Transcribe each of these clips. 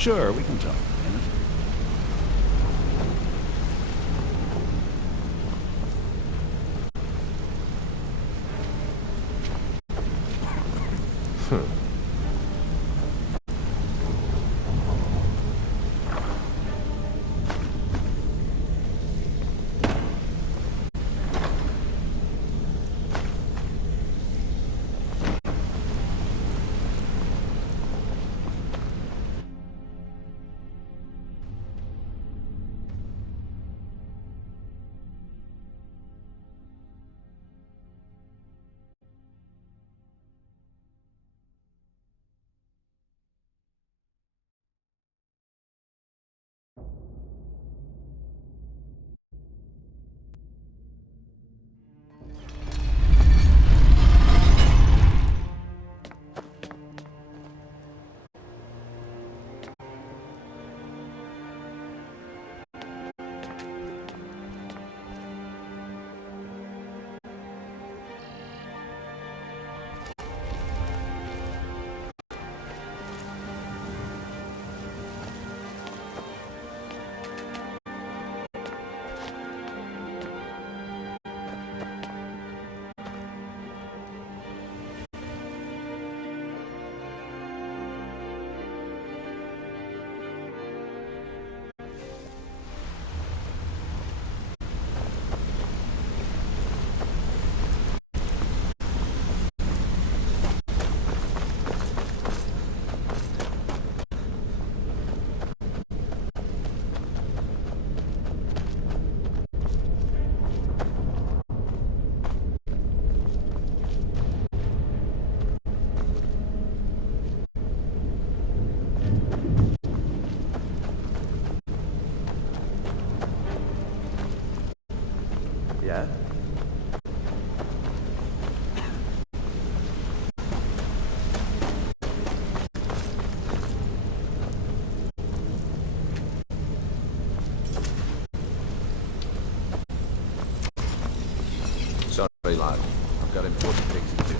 Sure, we can talk a minute. Yeah? Sorry, lad. I've got important things to do.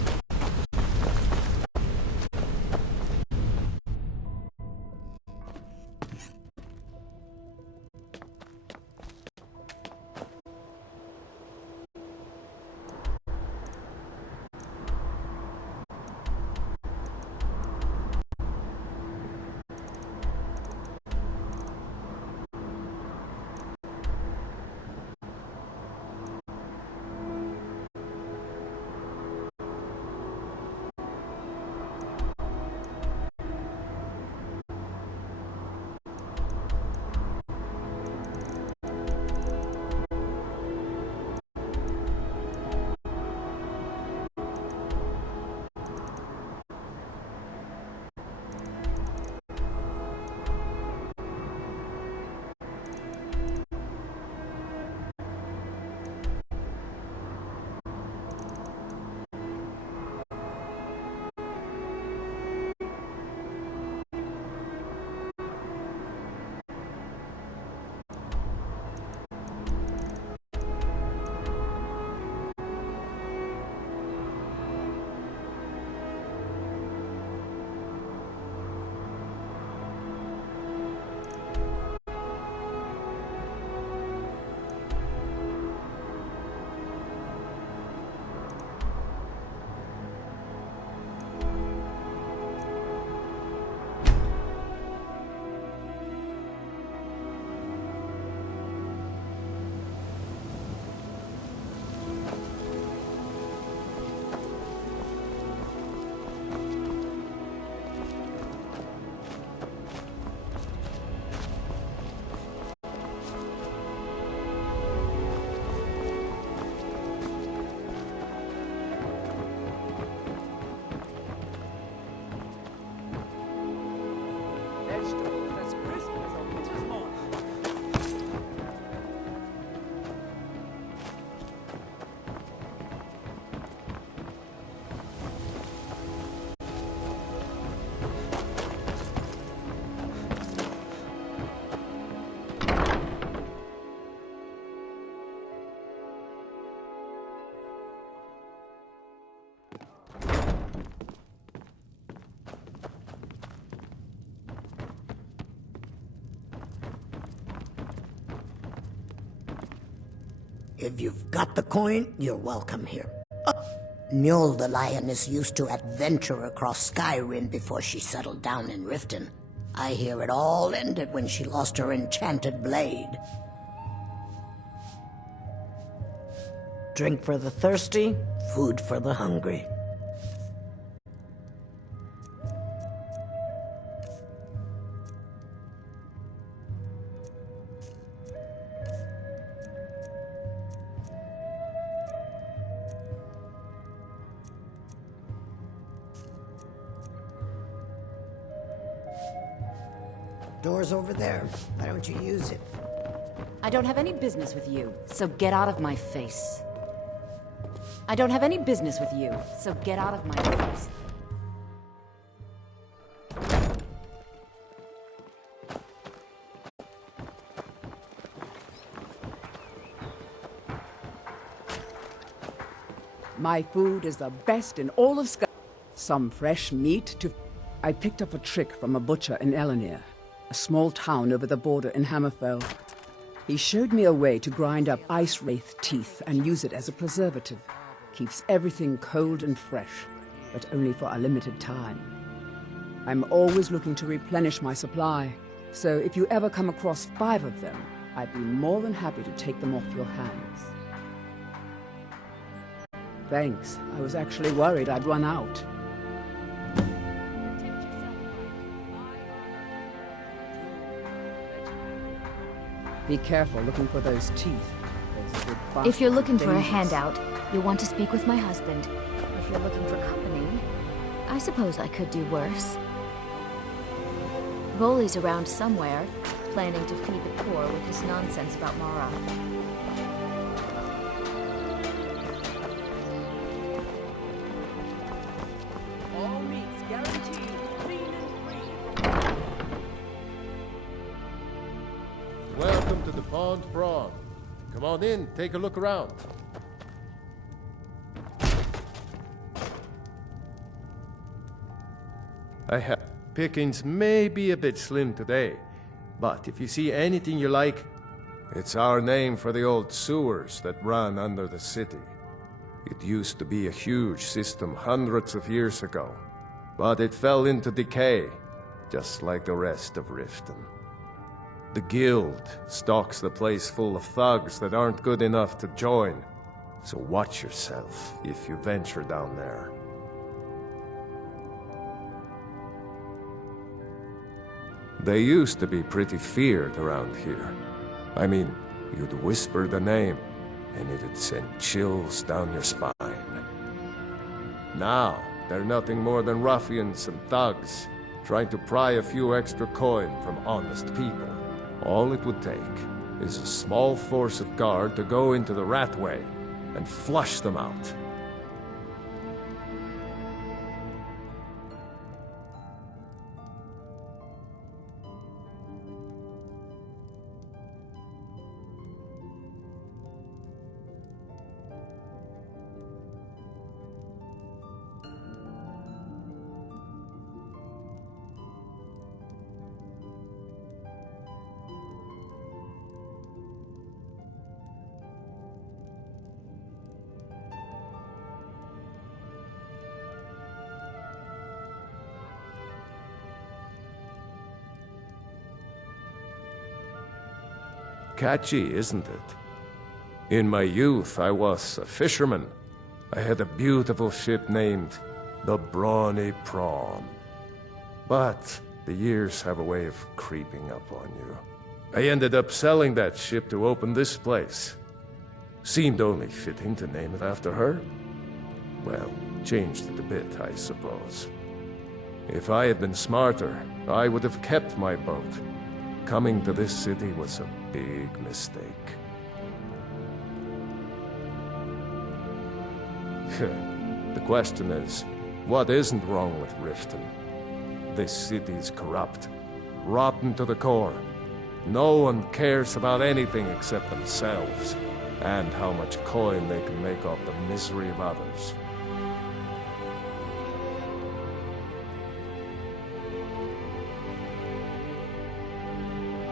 That's Christmas on Christmas morning. If you've got the coin, you're welcome here. Mjol the lioness used to adventure across Skyrim before she settled down in Riften. I hear it all ended when she lost her enchanted blade. Drink for the thirsty, food for the hungry. Door's over there. Why don't you use it? I don't have any business with you, so get out of my face. I don't have any business with you, so get out of my face. My food is the best in all of Skyrim. Some fresh meat to... I picked up a trick from a butcher in Elenir, a small town over the border in Hammerfell. He showed me a way to grind up ice wraith teeth and use it as a preservative. Keeps everything cold and fresh, but only for a limited time. I'm always looking to replenish my supply, so if you ever come across 5 of them, I'd be more than happy to take them off your hands. Thanks. I was actually worried I'd run out. Be careful looking for those teeth. If you're looking for a handout, you'll want to speak with my husband. If you're looking for company, I suppose I could do worse. Bolly's around somewhere, planning to feed the poor with his nonsense about Mara. All meats guaranteed, clean and free. Welcome to the Pond Prawn. Come on in, take a look around. Pickings may be a bit slim today, but if you see anything you like, it's our name for the old sewers that run under the city. It used to be a huge system hundreds of years ago, but it fell into decay, just like the rest of Riften. The guild stocks the place full of thugs that aren't good enough to join, so watch yourself if you venture down there. They used to be pretty feared around here. I mean, you'd whisper the name, and it'd send chills down your spine. Now, they're nothing more than ruffians and thugs, trying to pry a few extra coin from honest people. All it would take is a small force of guard to go into the Ratway and flush them out. Catchy, isn't it? In my youth, I was a fisherman. I had a beautiful ship named the Brawny Prawn. But the years have a way of creeping up on you. I ended up selling that ship to open this place. Seemed only fitting to name it after her. Well, changed it a bit, I suppose. If I had been smarter, I would have kept my boat. Coming to this city was a big mistake. The question is, what isn't wrong with Riften? This city's corrupt, rotten to the core. No one cares about anything except themselves, and how much coin they can make off the misery of others.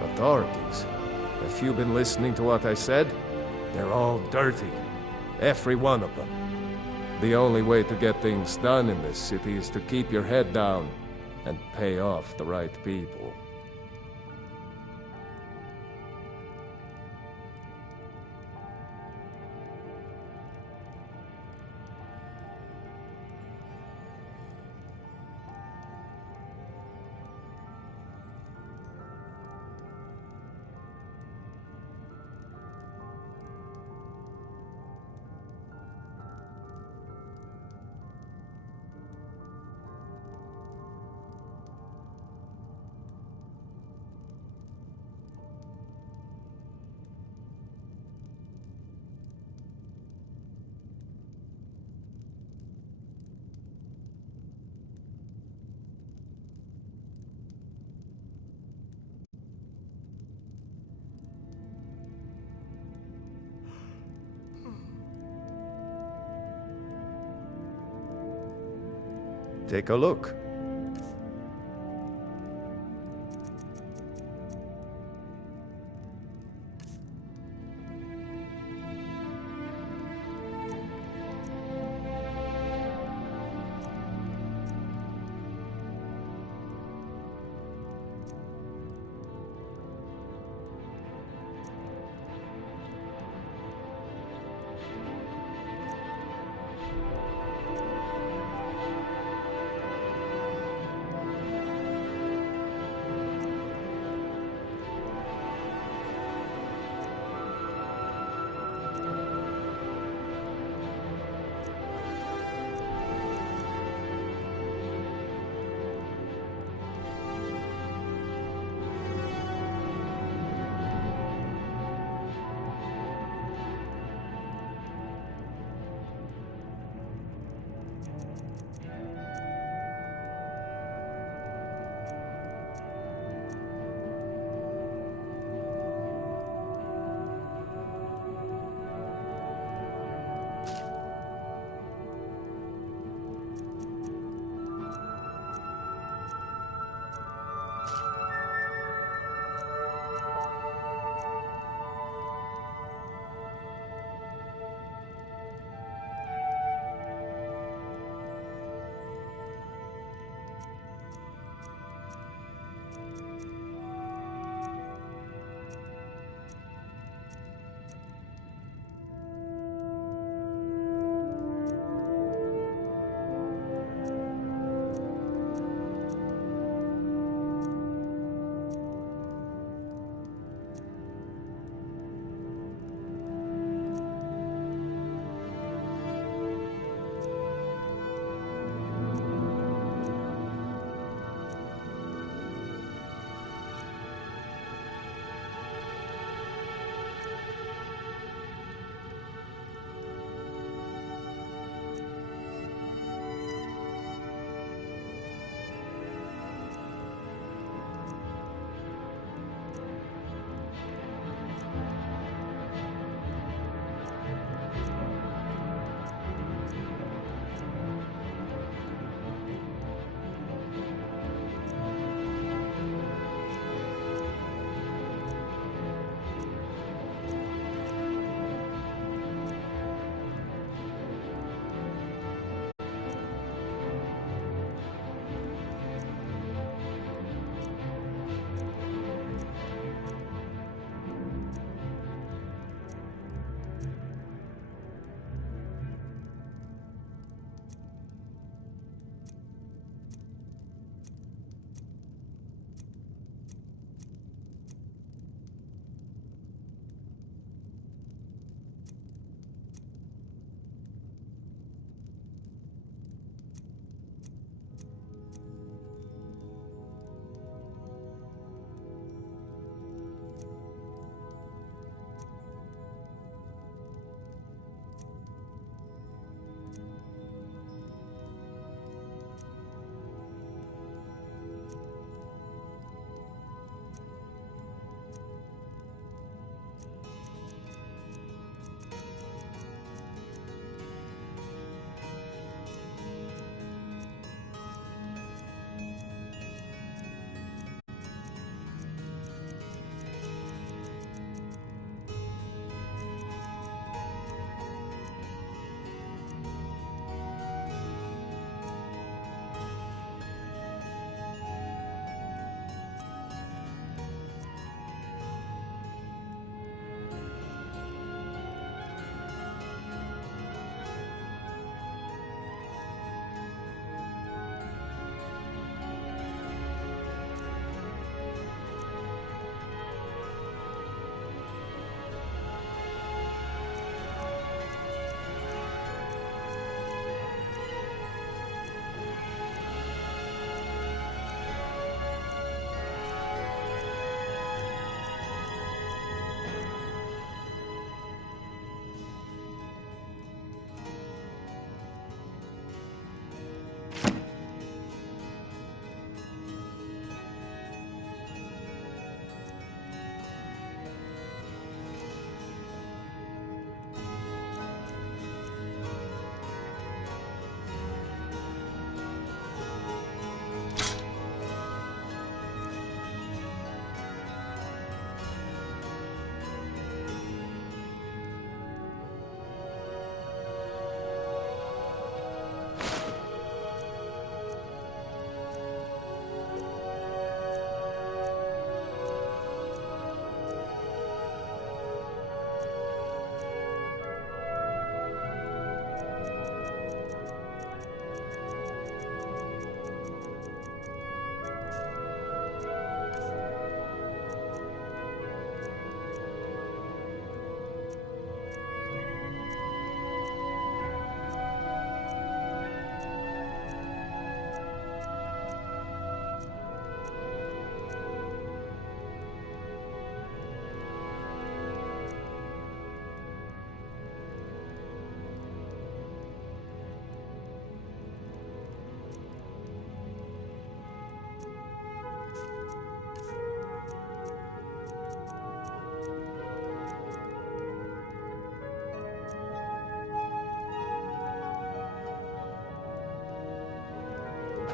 Authorities, have you been listening to what I said? They're all dirty. Every one of them. The only way to get things done in this city is to keep your head down and pay off the right people. Take a look.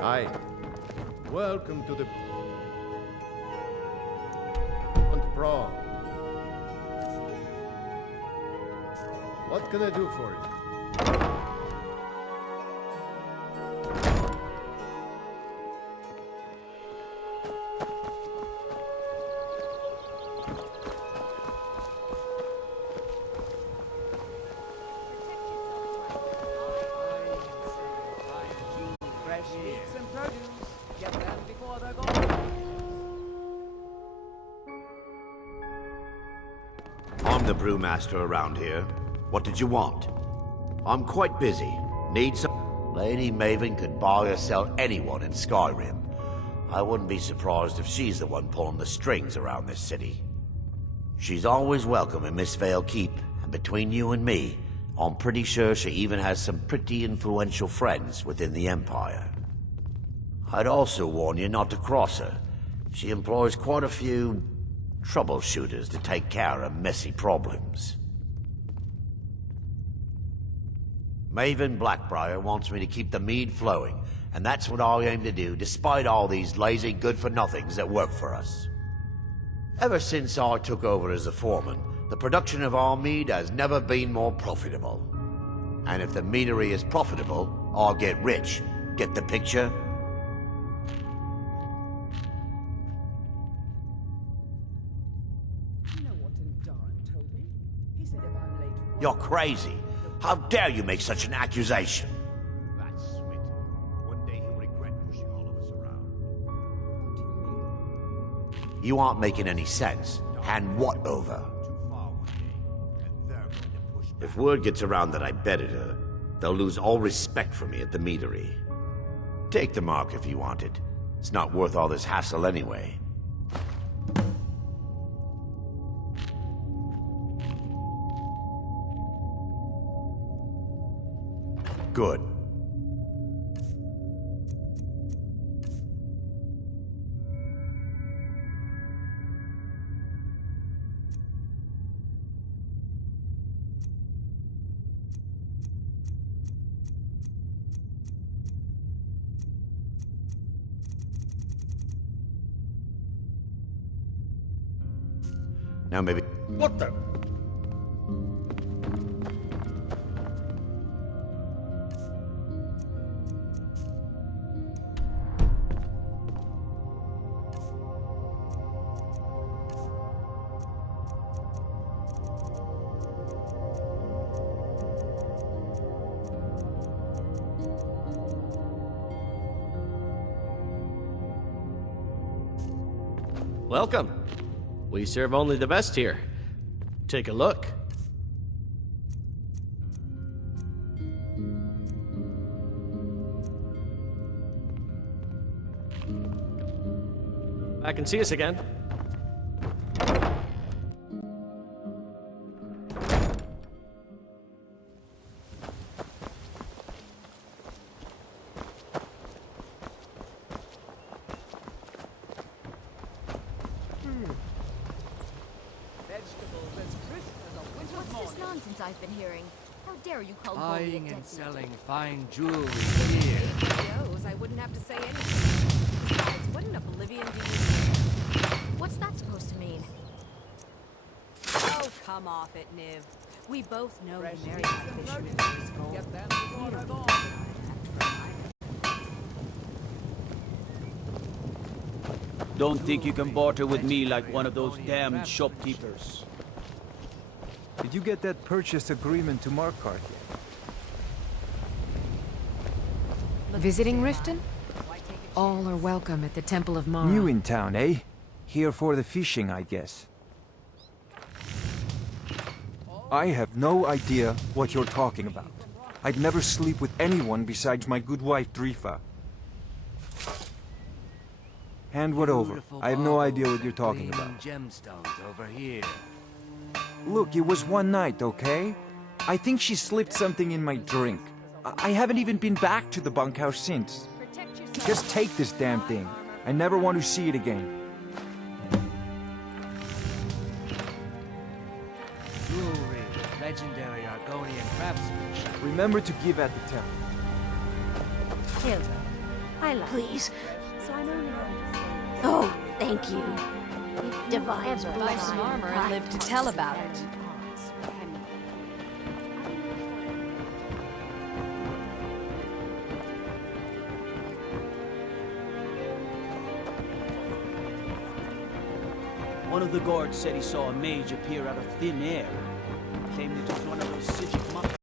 Hi. Welcome to the Prawn. What can I do for you? Fresh meats and produce. Get them before they're gone. I'm the brewmaster around here. What did you want? I'm quite busy. Need some... Lady Maven could buy or sell anyone in Skyrim. I wouldn't be surprised if she's the one pulling the strings around this city. She's always welcome in Mistveil Keep, and between you and me, I'm pretty sure she even has some pretty influential friends within the Empire. I'd also warn you not to cross her. She employs quite a few troubleshooters to take care of messy problems. Maven Blackbriar wants me to keep the mead flowing, and that's what I aim to do despite all these lazy good-for-nothings that work for us. Ever since I took over as a foreman, the production of our mead has never been more profitable. And if the meadery is profitable, I'll get rich. Get the picture? You know what Darn told me? He said if I'm late... You're crazy. How dare you make such an accusation? That's sweet. One day he'll regret pushing all of us around. What do you mean? You aren't making any sense. Hand what over? If word gets around that I betted her, they'll lose all respect for me at the meadery. Take the mark if you want it. It's not worth all this hassle anyway. Good. Now maybe... What the? Welcome. We serve only the best here. Take a look. Back and see us again. Vegetables as crisp as a winter's What's morning. this nonsense I've been hearing? How dare you call Holy a Buying dead and beat? selling fine jewelry here. Shows I wouldn't have to say anything. Besides, what in oblivion do you... What's that supposed to mean? Oh, come off it, Niv. We both know Fresh you married meats that and fisherman produce. for his gold. Get them before they're gone. Don't think you can barter with me like one of those damned shopkeepers. Did you get that purchase agreement to Markarth yet? Visiting Riften? All are welcome at the Temple of Mara. New in town, eh? Here for the fishing, I guess. I have no idea what you're talking about. I'd never sleep with anyone besides my good wife, Drifa. Hand what over? I have no idea what you're talking about. Gemstones over here. Look, it was one night, okay? I think she slipped something in my drink. I haven't even been back to the bunkhouse since. Just take this damn thing. I never want to see it again. Jewelry with legendary Argonian craftsmanship. Remember to give at the temple. Hilda, please. So I'm only going to say Oh, thank you. Divine ever lives in armor and live to tell about it. One of the guards said he saw a mage appear out of thin air. Claimed it was one of those Sijic monks.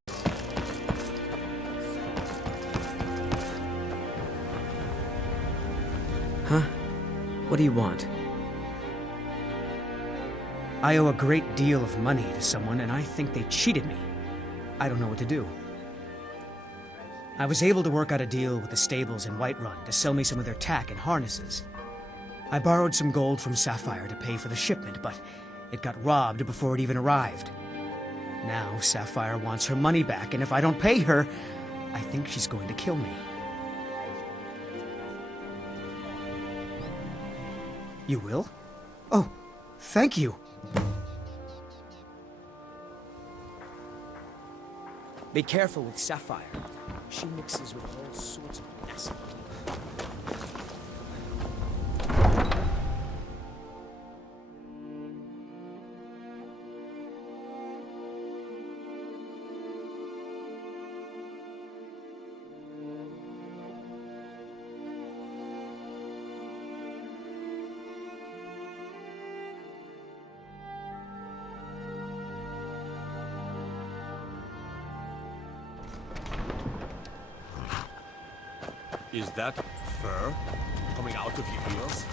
Huh? What do you want? I owe a great deal of money to someone, and I think they cheated me. I don't know what to do. I was able to work out a deal with the stables in Whiterun to sell me some of their tack and harnesses. I borrowed some gold from Sapphire to pay for the shipment, but it got robbed before it even arrived. Now Sapphire wants her money back, and if I don't pay her, I think she's going to kill me. You will? Oh, thank you. Be careful with Sapphire. She mixes with all sorts of mess. Is that fur coming out of your ears?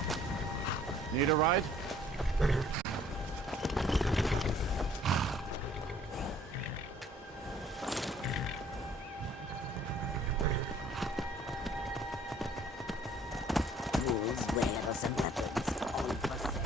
Need a ride? Rules, wares, and weapons, all for sale.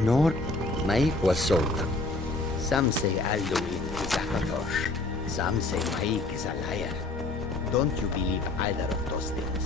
Nor Mai Wasolta. Some say Alduin is a Katosh. Some say Maik is a liar. Don't you believe either of those things?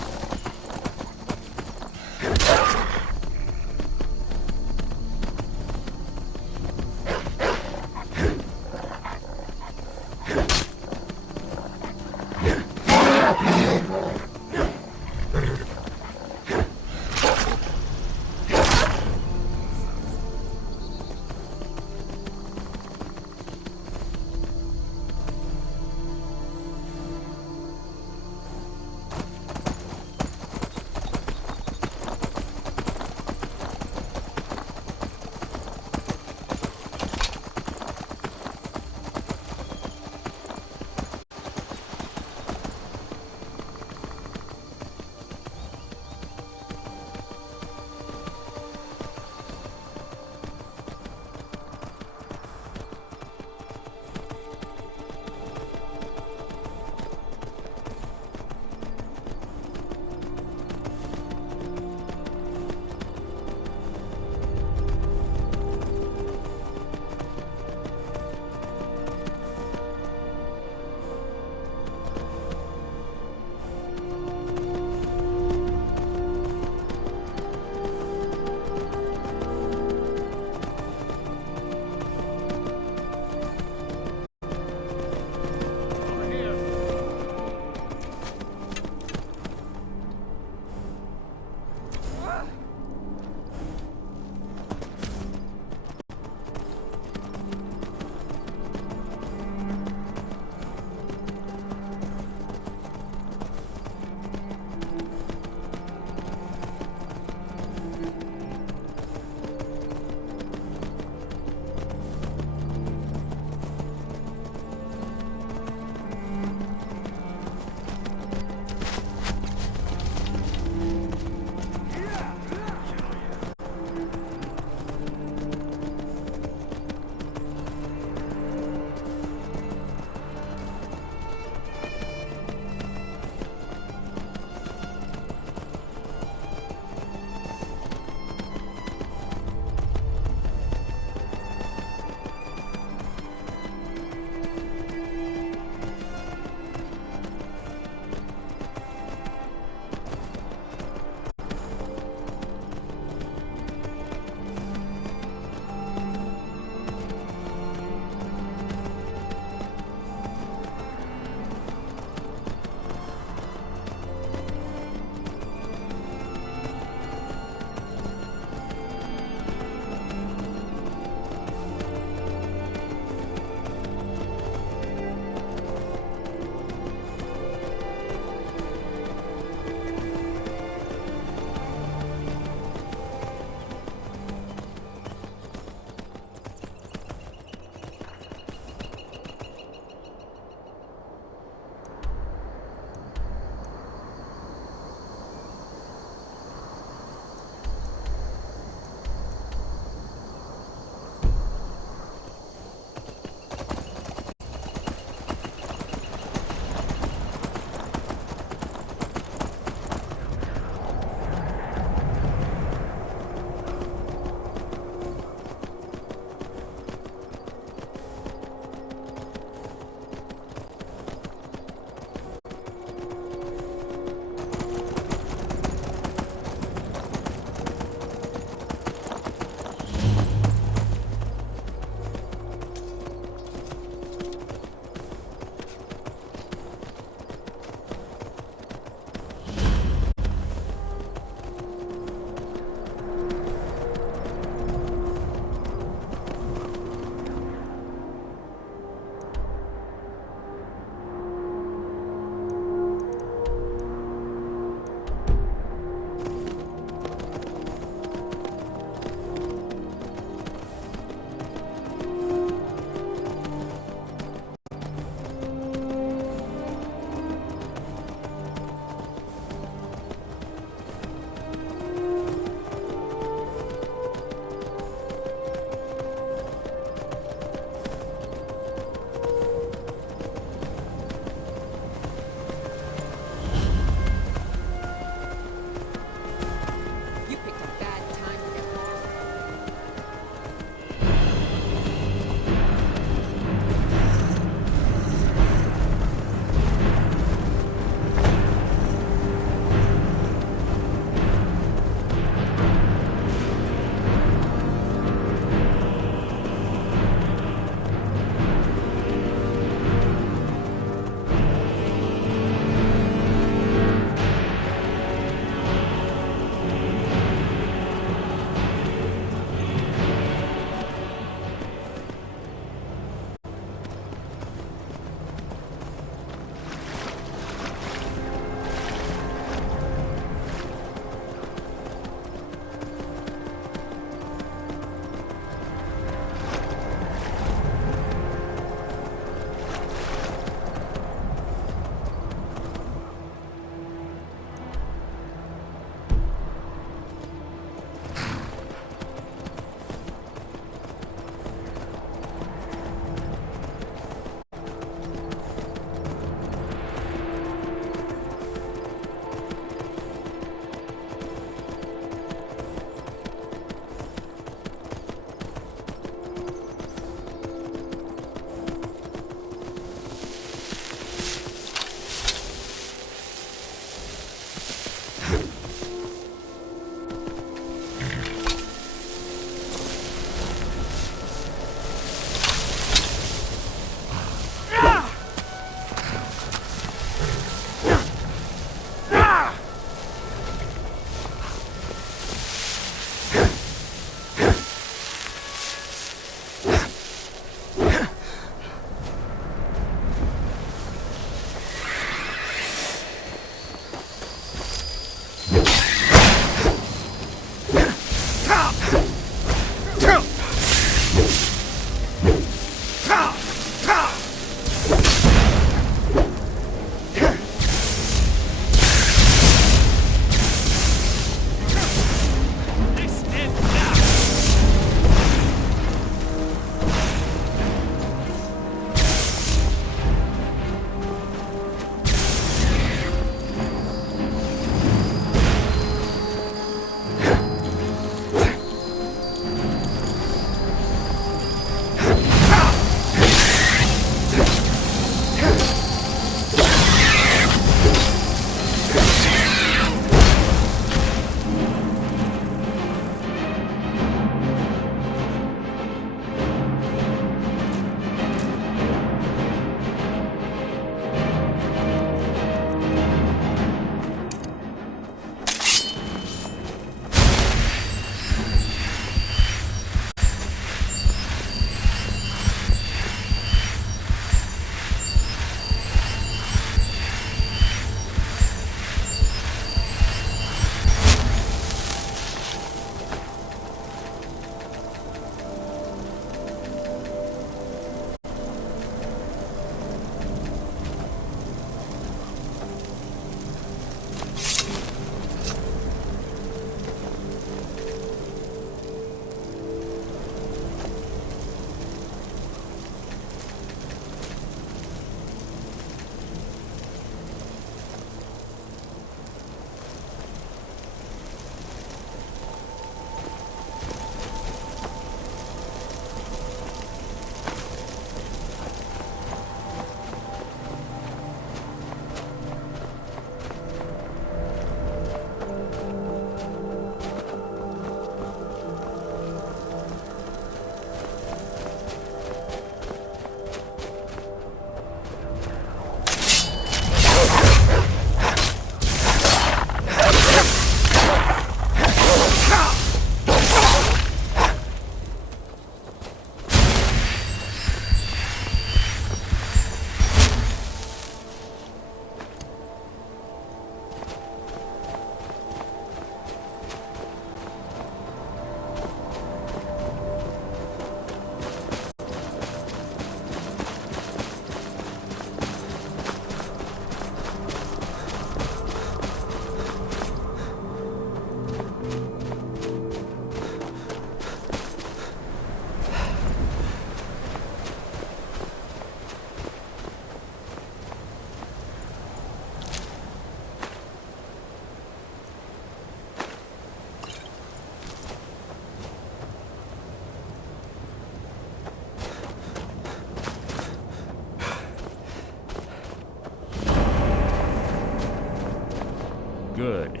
Good.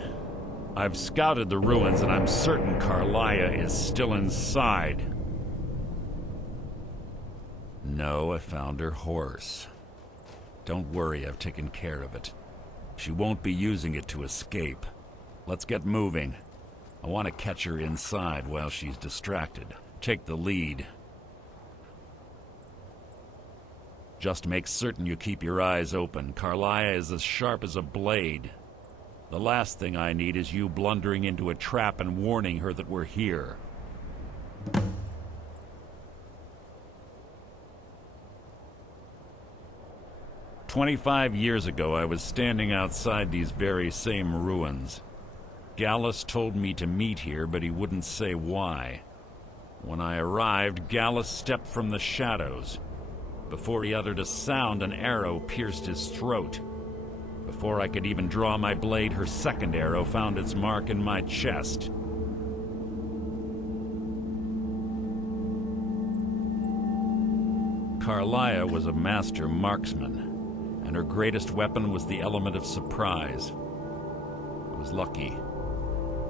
I've scouted the ruins and I'm certain Carlia is still inside. No, I found her horse. Don't worry, I've taken care of it. She won't be using it to escape. Let's get moving. I want to catch her inside while she's distracted. Take the lead. Just make certain you keep your eyes open. Carlia is as sharp as a blade. The last thing I need is you blundering into a trap and warning her that we're here. 25 years ago, I was standing outside these very same ruins. Gallus told me to meet here, but he wouldn't say why. When I arrived, Gallus stepped from the shadows. Before he uttered a sound, an arrow pierced his throat. Before I could even draw my blade, her second arrow found its mark in my chest. Carlia was a master marksman, and her greatest weapon was the element of surprise. I was lucky.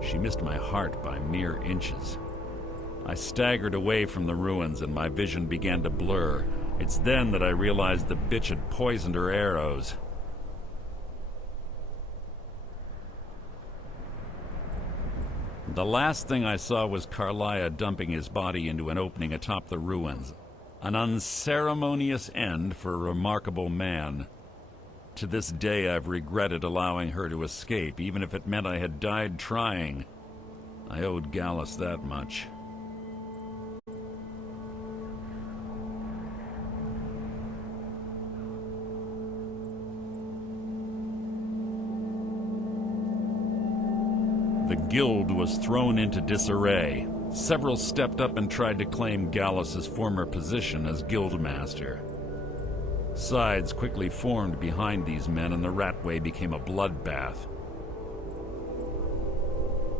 She missed my heart by mere inches. I staggered away from the ruins and my vision began to blur. It's then that I realized the bitch had poisoned her arrows. The last thing I saw was Carlia dumping his body into an opening atop the ruins. An unceremonious end for a remarkable man. To this day, I've regretted allowing her to escape, even if it meant I had died trying. I owed Gallus that much. The guild was thrown into disarray. Several stepped up and tried to claim Gallus's former position as guildmaster. Sides quickly formed behind these men and the Ratway became a bloodbath.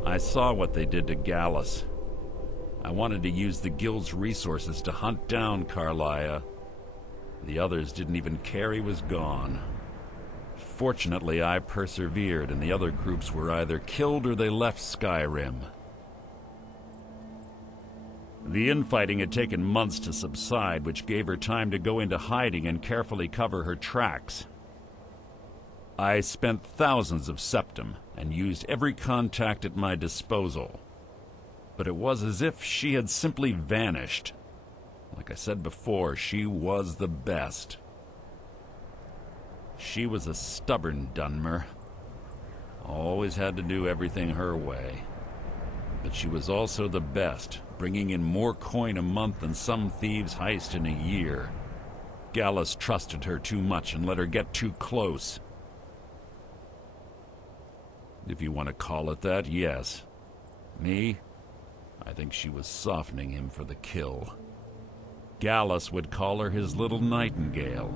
I saw what they did to Gallus. I wanted to use the guild's resources to hunt down Carlia. The others didn't even care he was gone. Fortunately, I persevered, and the other groups were either killed or they left Skyrim. The infighting had taken months to subside, which gave her time to go into hiding and carefully cover her tracks. I spent thousands of septum and used every contact at my disposal. But it was as if she had simply vanished. Like I said before, she was the best. She was a stubborn Dunmer. Always had to do everything her way. But she was also the best, bringing in more coin a month than some thieves heist in a year. Gallus trusted her too much and let her get too close. If you want to call it that, yes. Me? I think she was softening him for the kill. Gallus would call her his little nightingale.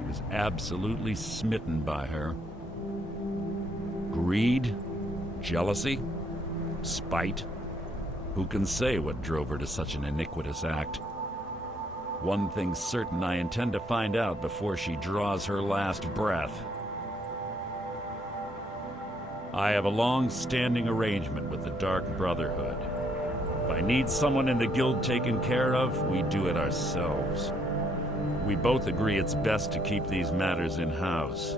He was absolutely smitten by her. Greed? Jealousy? Spite? Who can say what drove her to such an iniquitous act? One thing's certain, I intend to find out before she draws her last breath. I have a long-standing arrangement with the Dark Brotherhood. If I need someone in the guild taken care of, we do it ourselves. We both agree it's best to keep these matters in-house.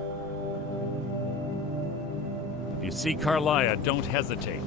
If you see Carlia, don't hesitate.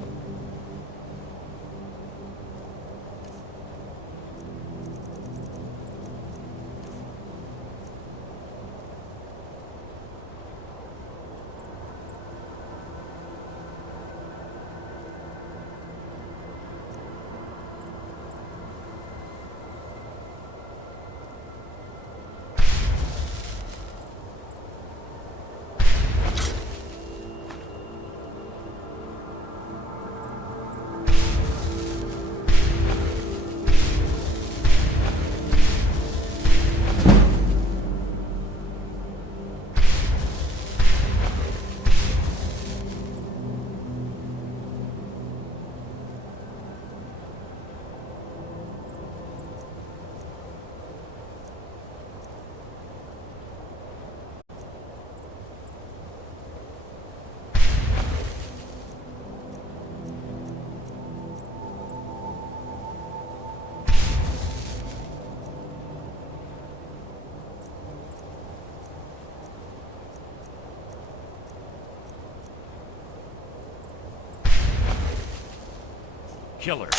killer.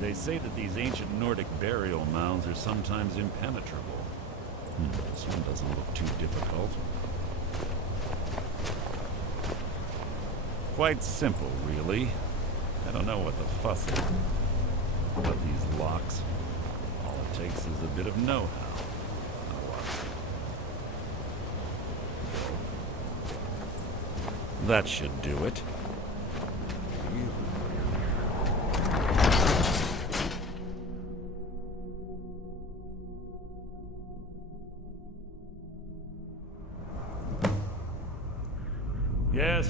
They say that these ancient Nordic burial mounds are sometimes impenetrable. This one doesn't look too difficult. Quite simple, really. I don't know what the fuss is about these locks. All it takes is a bit of know-how. Now watch. That should do it.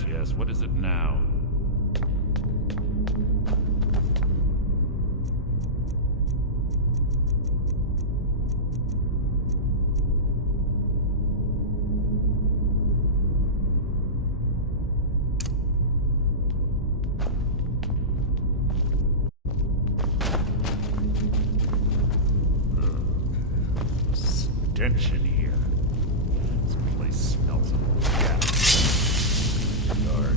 Yes, what is it now? Stench in here. This place smells of gas. Guard.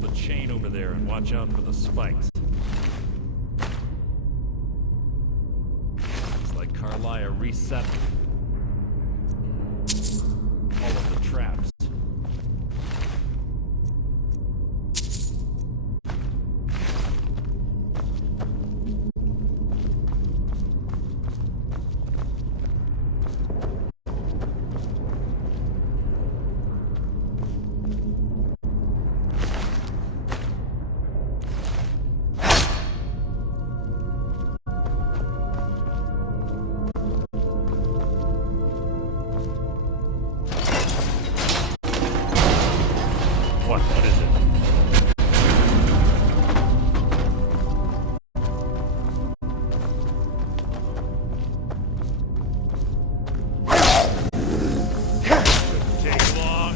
The chain over there and watch out for the spikes. It's like Carlia reset all of the traps. What is it? Shouldn't take long.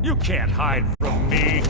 You can't hide from me.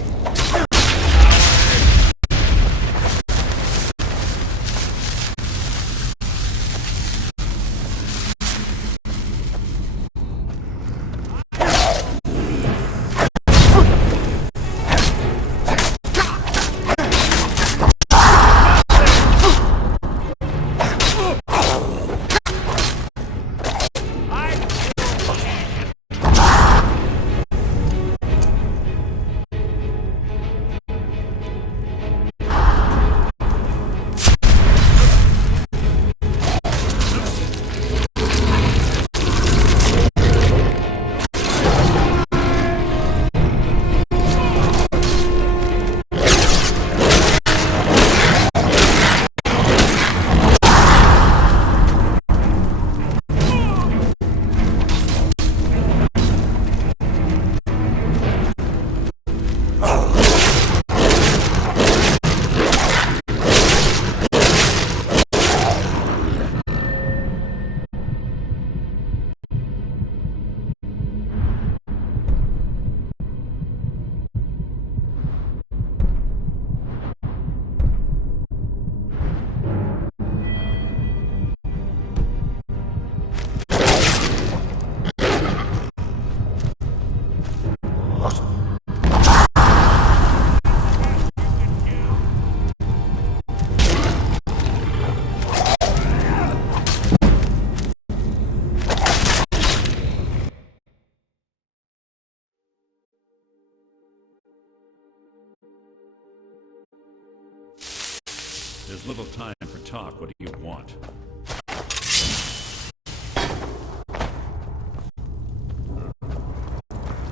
There's little time for talk. What do you want?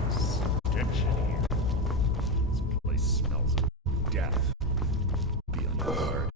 Stench in here. This place smells of death. Be on your guard.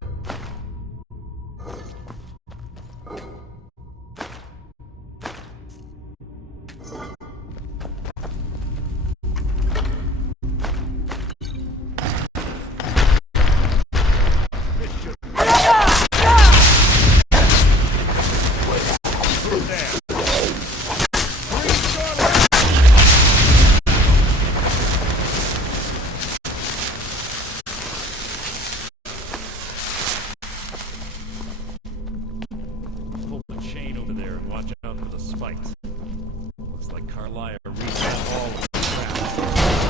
Pull the chain over there and watch out for the spikes. Looks like Carlia reset all of the traps.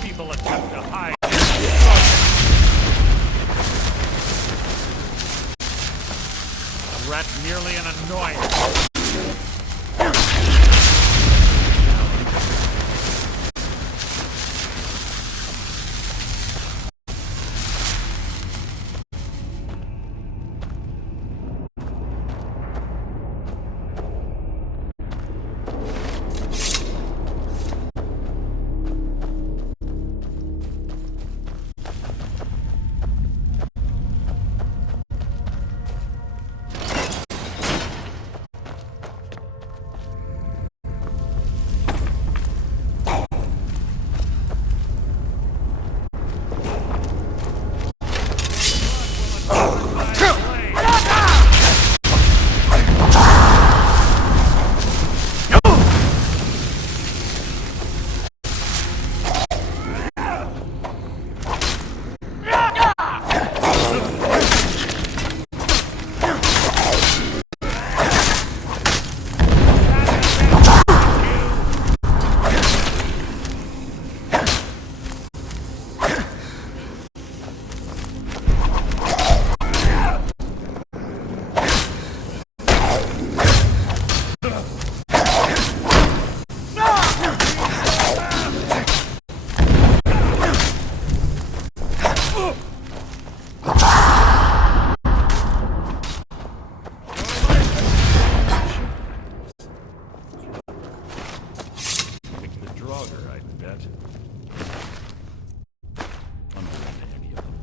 People attempt to hide. The rat merely an annoyance. bet. I'm not into any of them.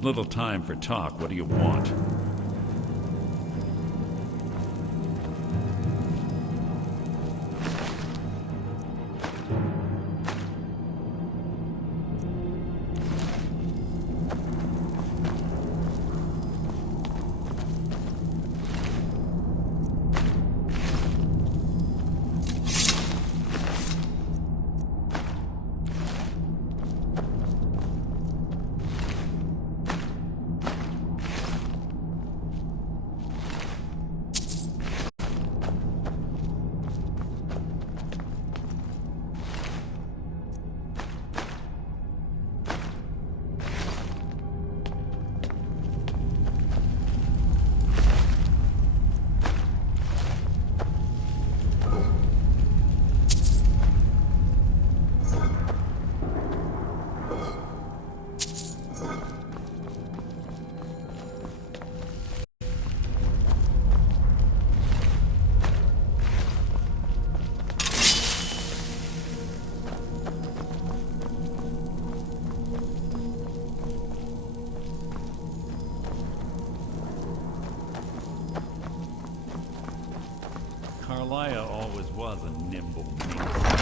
There's little time for talk. What do you want? Carlia always was a nimble minx.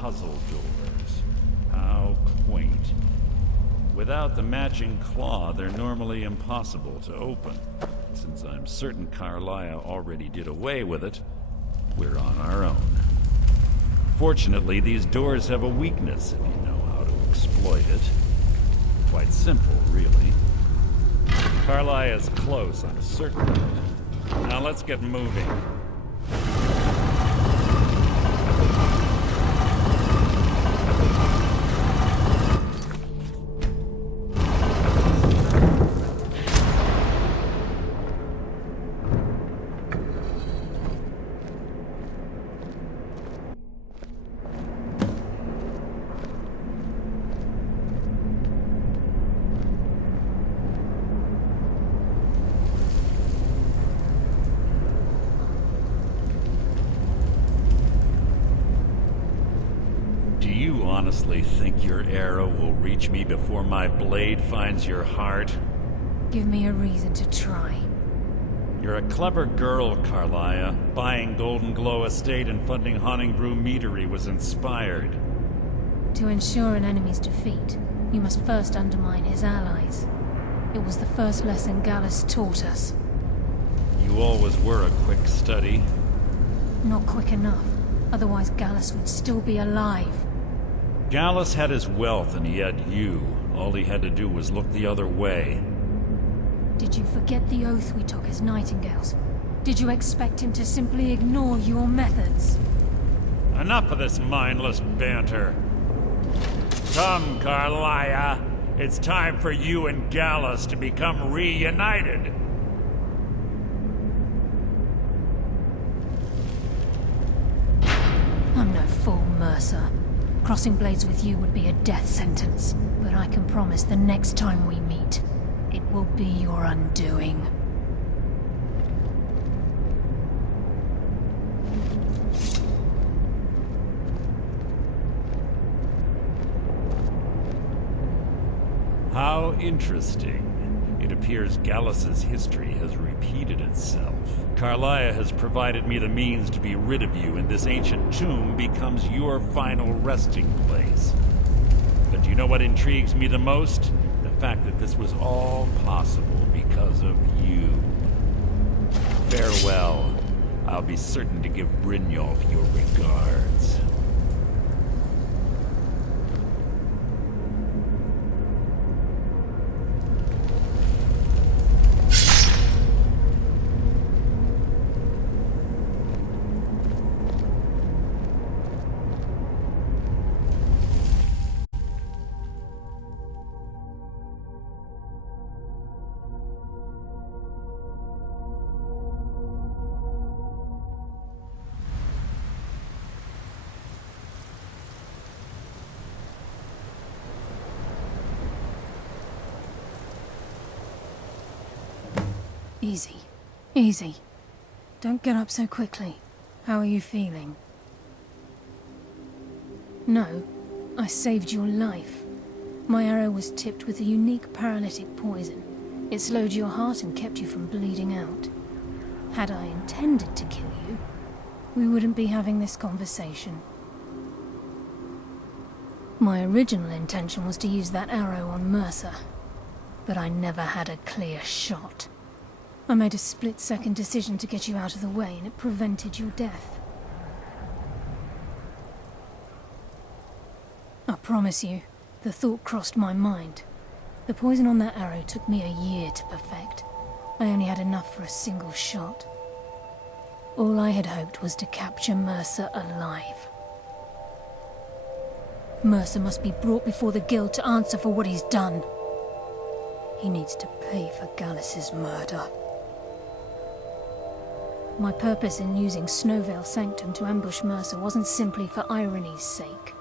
puzzle doors. How quaint. Without the matching claw, they're normally impossible to open. Since I'm certain Carlia already did away with it, we're on our own. Fortunately, these doors have a weakness if you know how to exploit it. Quite simple, really. Carlia is close, I'm certain of it. Now let's get moving. Honestly think your arrow will reach me before my blade finds your heart? Give me a reason to try. You're a clever girl, Carlia. Buying Golden Glow Estate and funding Haunting Brew Meadery was inspired. To ensure an enemy's defeat, you must first undermine his allies. It was the first lesson Gallus taught us. You always were a quick study. Not quick enough. Otherwise Gallus would still be alive. Gallus had his wealth and he had you. All he had to do was look the other way. Did you forget the oath we took as Nightingales? Did you expect him to simply ignore your methods? Enough of this mindless banter. Come, Carlia. It's time for you and Gallus to become reunited. I'm no fool, Mercer. Crossing blades with you would be a death sentence, but I can promise the next time we meet, it will be your undoing. How interesting. It appears Gallus's history has repeated itself. Carlia has provided me the means to be rid of you, and this ancient tomb becomes your final resting place. But you know what intrigues me the most? The fact that this was all possible because of you. Farewell. I'll be certain to give Brynjolf your regards. Easy. Easy. Don't get up so quickly. How are you feeling? No, I saved your life. My arrow was tipped with a unique paralytic poison. It slowed your heart and kept you from bleeding out. Had I intended to kill you, we wouldn't be having this conversation. My original intention was to use that arrow on Mercer, but I never had a clear shot. I made a split-second decision to get you out of the way, and it prevented your death. I promise you, the thought crossed my mind. The poison on that arrow took me a year to perfect. I only had enough for a single shot. All I had hoped was to capture Mercer alive. Mercer must be brought before the Guild to answer for what he's done. He needs to pay for Gallus's murder. My purpose in using Snowvale Sanctum to ambush Mercer wasn't simply for irony's sake.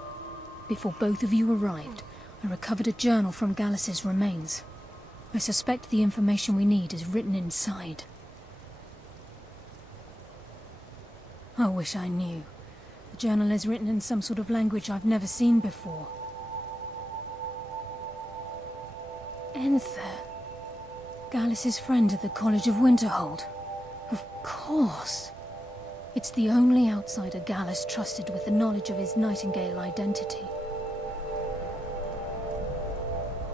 Before both of you arrived, I recovered a journal from Gallus's remains. I suspect the information we need is written inside. I wish I knew. The journal is written in some sort of language I've never seen before. Enther. Gallus's friend at the College of Winterhold. Of course. It's the only outsider Gallus trusted with the knowledge of his Nightingale identity.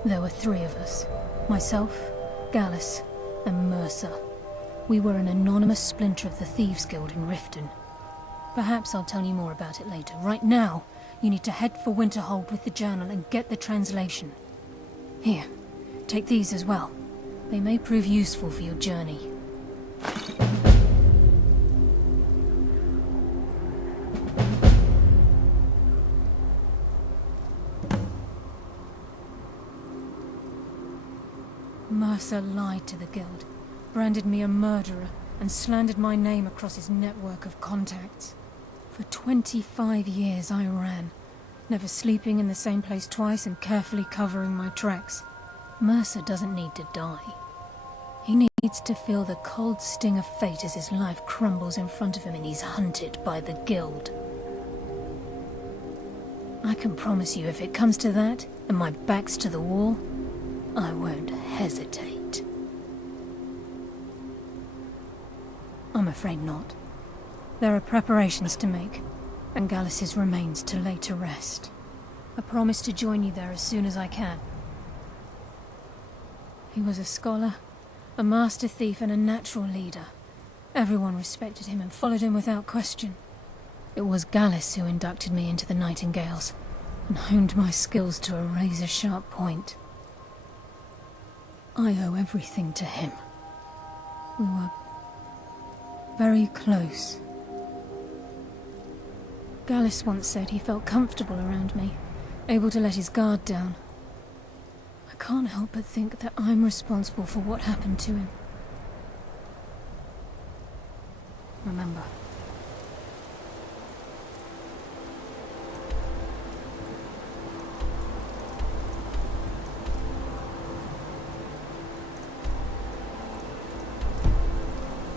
There were 3 of us. Myself, Gallus, and Mercer. We were an anonymous splinter of the Thieves' Guild in Riften. Perhaps I'll tell you more about it later. Right now, you need to head for Winterhold with the journal and get the translation. Here, take these as well. They may prove useful for your journey. Mercer lied to the Guild, branded me a murderer, and slandered my name across his network of contacts. For 25 years I ran, never sleeping in the same place twice and carefully covering my tracks. Mercer doesn't need to die. He needs to feel the cold sting of fate as his life crumbles in front of him and he's hunted by the Guild. I can promise you, if it comes to that, and my back's to the wall, I won't hesitate. I'm afraid not. There are preparations to make, and Gallus's remains to lay to rest. I promise to join you there as soon as I can. He was a scholar, a master thief, and a natural leader. Everyone respected him and followed him without question. It was Gallus who inducted me into the Nightingales, and honed my skills to a razor-sharp point. I owe everything to him. We were very close. Gallus once said he felt comfortable around me, able to let his guard down. I can't help but think that I'm responsible for what happened to him. Remember.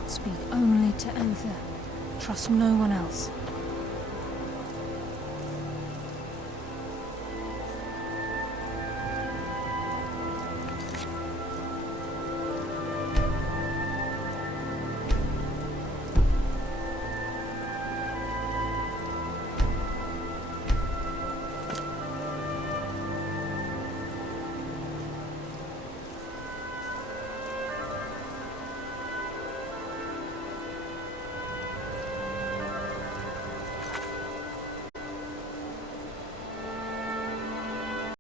Speak only to Anther. Trust no one else.